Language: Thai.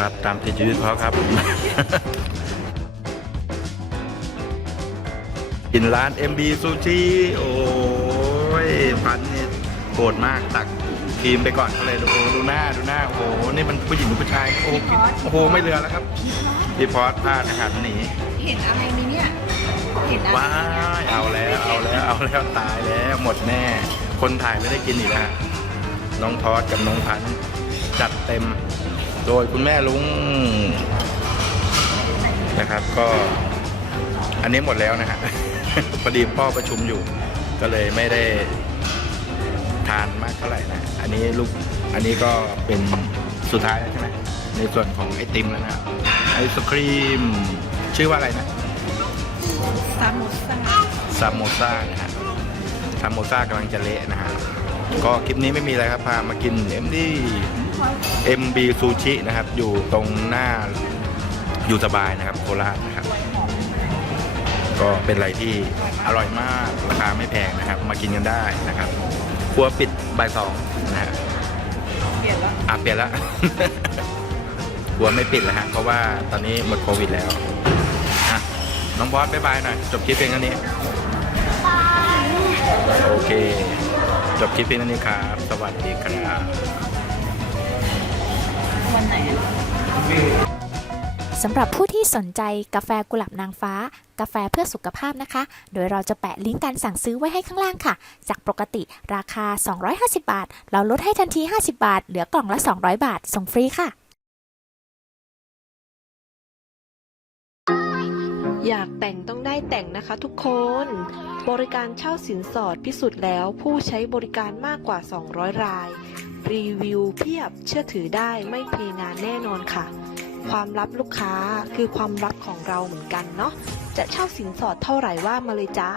ครับตามติดชีวิตเขาครับ กินร้าน MB ซูชิโอ้ยพันนี่โกรธมากตักครีมไปก่อนก็เลยดูดูหน้าดูหน้าโอ้โหนี่มันผู้หญิงหรือผู้ชายโอ้โหโอ้โหไม่เหลือแล้วครับพี่พอสพลาดอาหารหนีเห็นอะไรไหมเนี่ยเห็นอะไรว้ายเอาแล้วเอาแล้วเอาแล้วตายแล้วหมดแน่ คนถ่ายไม่ได้กินอีกแล้วน้องพอสกับน้องพันธุ์จัดเต็ม โดยคุณแม่ลุงนะครับ ก็อันนี้หมดแล้วนะฮะพอดีพ่อประชุมอยู่ ก็เลยไม่ได้ทานมากเท่าไหร่นะ อันนี้ลูกอันนี้ก็เป็นสุดท้ายแล้วใช่ไหมในส่วนของไอติมแล้วนะไอศครีม ชื่อว่าอะไรนะซามูซ่าซามโมซ่านะฮะซามโมซ่ากำลังจะเละนะฮะก็คลิปนี้ไม่มีอะไรครับพามากิน MD MB ซูชินะครับ อยู่ตรงหน้าอยู่สบายนะครับโคราชนะครับ ก็เป็นอะไรที่อร่อยมากราคาไม่แพงนะครับ มากินกันได้นะครับครัวปิดบ่ายสองนะฮะเปลี่ยนแล้วอะเปลี่ยนละ ครัวไม่ปิดแล้วฮะเพราะว่าตอนนี้หมดโควิดแล้วอะน้องบอสบ๊ายบายหน่อยจบคลิปเพียงเท่านี้ โอเค จบคลิปเพียงเท่านี้ครับ สวัสดีครับ วันไหนอะสำหรับผู้ที่สนใจกาแฟกุหลาบนางฟ้า กาแฟเพื่อสุขภาพนะคะ โดยเราจะแปะลิงก์การสั่งซื้อไว้ให้ข้างล่างค่ะ จากปกติราคา 250 บาท เราลดให้ทันที 50 บาท เหลือกล่องละ 200 บาท ส่งฟรีค่ะ อยากแต่งต้องได้แต่งนะคะทุกคน บริการเช่าสินสอดพิสูจน์แล้วผู้ใช้บริการมากกว่า 200 ราย รีวิวเพียบเชื่อถือได้ไม่เพงานแน่นอนค่ะ ความลับลูกค้าคือความลับของเราเหมือนกันเนาะจะเช่าสินสอดเท่าไหร่ว่ามาเลยจ้า